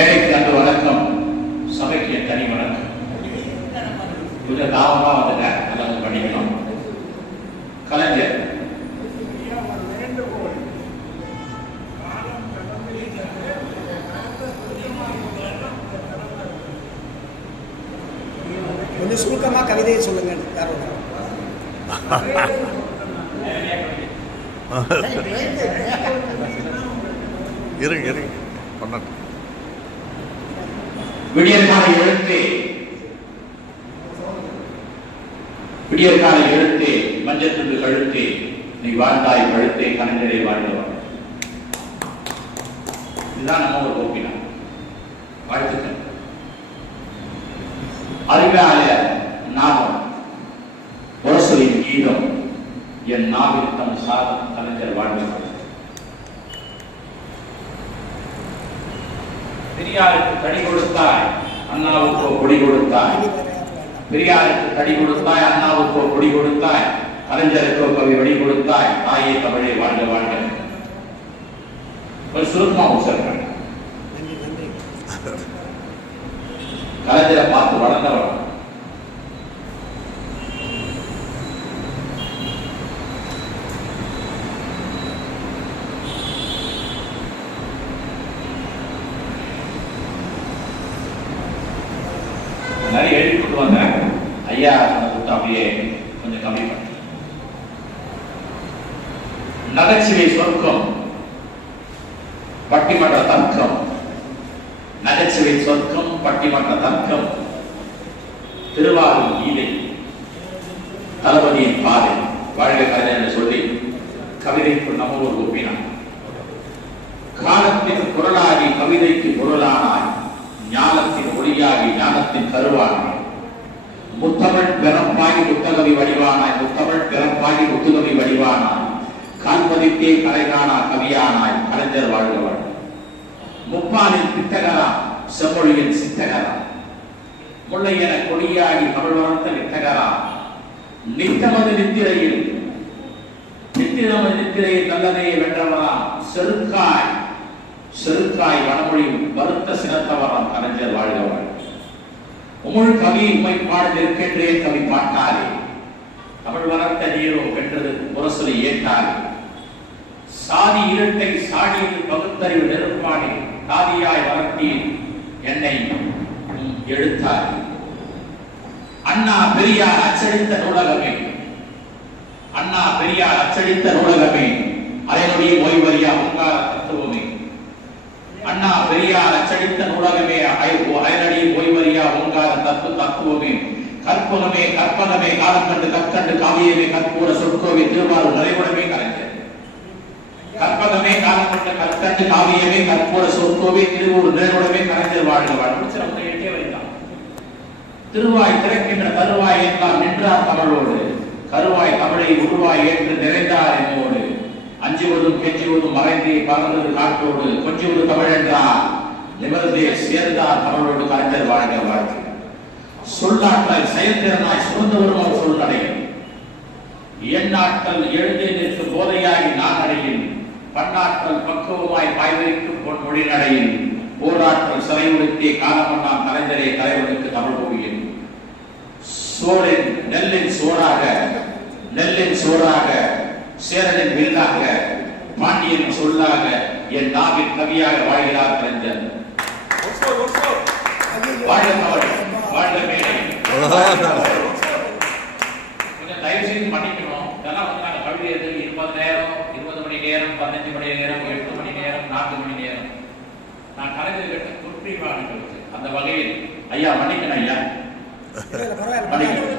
மேடைக்கு அன்று வணக்கம். சபைக்கு தனி வணக்கம். கொஞ்சம் தாமமாக வந்துட்டேன் அதை வந்து பண்ணிக்கணும் கலைஞர். கொஞ்சம் சுருக்கமாக கவிதையை சொல்லுங்க யார்? இருங்க இருங்க. பண்ணட்டும். விடியற்கால எழுத்தே. விடியற்கால எழுத்தே மஞ்சள் துண்டு கழுத்தே நீ வாழ்ந்தாய் கழுத்தே கலைஞரை வாழ்ந்தவன். இதுதான் நம்ம ஒரு கோப்பினா. வாழ்த்துக்கள். அறிவாலய நாமம் முரசொலின் கீதம் என் நாவில் தம் சாதம் கலைஞர் வாழ்ந்தவன் பெரியாருக்கு தடி கொடுத்தாய் அண்ணாவுக்கோ கொடி கொடுத்தாய். பெரியாருக்கு தடி கொடுத்தாய் அண்ணாவுக்கோ கொடி கொடுத்தாய். கலைஞருக்கோ கவி வழி கொடுத்தாய். தாயே தமிழே வாழ்ந்து வாழ்க. ஒரு சுருக்கமா சொல்றேன் கலைஞரை பார்த்து வளர்ந்தவன் நிறைய எழுதி கொண்டு வந்தேன் ஐயா கொடுத்து அப்படியே கொஞ்சம் கம்மி பண்ண. நகைச்சுவை சொர்க்கம் பட்டிமன்ற தர்க்கம். நகைச்சுவை சொர்க்கம் பட்டிமன்ற தர்க்கம். திருவாரூர் கீதை தளபதியின் பாதை. வாழ்க கலைஞர் என்று சொல்லி கவிதைக்கு நம்ம ஒரு ஒப்பினான் காலத்தின் குரலாகி கவிதைக்கு குரலானாய் ஒளியாகி தருவார்கள் முத்தமிழ் பிறப்பாகி முத்தகவி வடிவானாய் முத்தமிழ் பிறப்பாகி முத்துகவி வடிவானாய். கால்பதித்தே கலைகானா கவியானாய் கலைஞர் வாழ்கவள் முப்பாலின் பித்தகரா செம்மொழியின் சித்தகரா. முல்லை என கொடியாகி தமிழ் வளர்த்த வித்தகரா. நித்தமது நித்திரையில் நித்திரமது நித்திரையில் நல்லதையை வென்றவரா செருக்காய். செருக்காய் வடமொழியும் வருத்த சினத்தவராம் கலைஞர் வாழ்கவள் உமிழ் கவி உம்மை பாடலிருக்கின்றேன் கவி பாட்டாரே. தமிழ் வளர்த்த நீரோ வென்றது முரசொலி ஏற்றாரே சாதி இருட்டை சாடியது பகுத்தறிவு நெருப்பாடி தாதியாய் வளர்த்தி என்னை எழுத்தார். அண்ணா பெரியார் அச்சடித்த நூலகமே அண்ணா பெரியார் அச்சடித்த நூலகமே அயனுடைய ஓய்வறியா உங்கார தத்துவமே. அண்ணா பெரியார் அச்சடித்த நூலகமே அய- ஓங்கார தத்து தத்துவமே கற்பகமே கற்பகமே காலக்கண்டு கற்கண்டு காவியமே கற்பூர சொற்கோவை திருவாரூர் நிறைவுடமே கலைஞர். கற்பகமே காலக்கண்டு கற்கண்டு காவியமே கற்பூர சொற்கோவை திருவூர் நிறைவுடமே கலைஞர் வாழ்க வாழ் எட்டே திருவாய் திறக்கின்ற கருவாய் எல்லாம் நின்றார் தமிழோடு. கருவாய் தமிழை உருவாய் ஏற்று நிறைந்தார் என்னோடு. அஞ்சுவதும் கெஞ்சுவதும் மறைந்து பறந்தது காட்டோடு கொஞ்சுவது தமிழ் என்றார். நிமிர்ந்தே சேர்ந்தார் தமிழோடு கலைஞர் வாழ்க வாழ்க்கை சொல்லாற்றல் செயல்திறனாய் சுமந்து வரும் அவர் சொல்நடையில் எண்ணாற்றல் எழுந்தே நிற்கும் போதையாகி நான் அடையில் பன்னாற்றல் பக்குவமாய் பாய்வரிக்கும் பொன் மொழி நடையில் போராற்றல் சிறை உடுத்திய காலமன்னாம் கலைஞரே தலைவனுக்கு தமிழ் கோவில் சோழின் நெல்லின் சோறாக நெல்லின் சோறாக சேரனின் வில்லாக பாண்டியன் சொல்லாக என் நாவின் கவியாக வாழ்கிறார் கலைஞர். வாழ்க தயவு செய்து பண்ணிக்கணும். இதெல்லாம் வந்து நாங்கள் எழுதி இருபது நேரம் இருபது மணி நேரம் பதினஞ்சு மணி நேரம் எட்டு மணி நேரம் நான்கு மணி நேரம். நான் கலைஞர் கேட்ட நிகழ்ச்சி அந்த வகையில். ஐயா மன்னிக்கணும் ஐயா. மன்னிக்கணும்.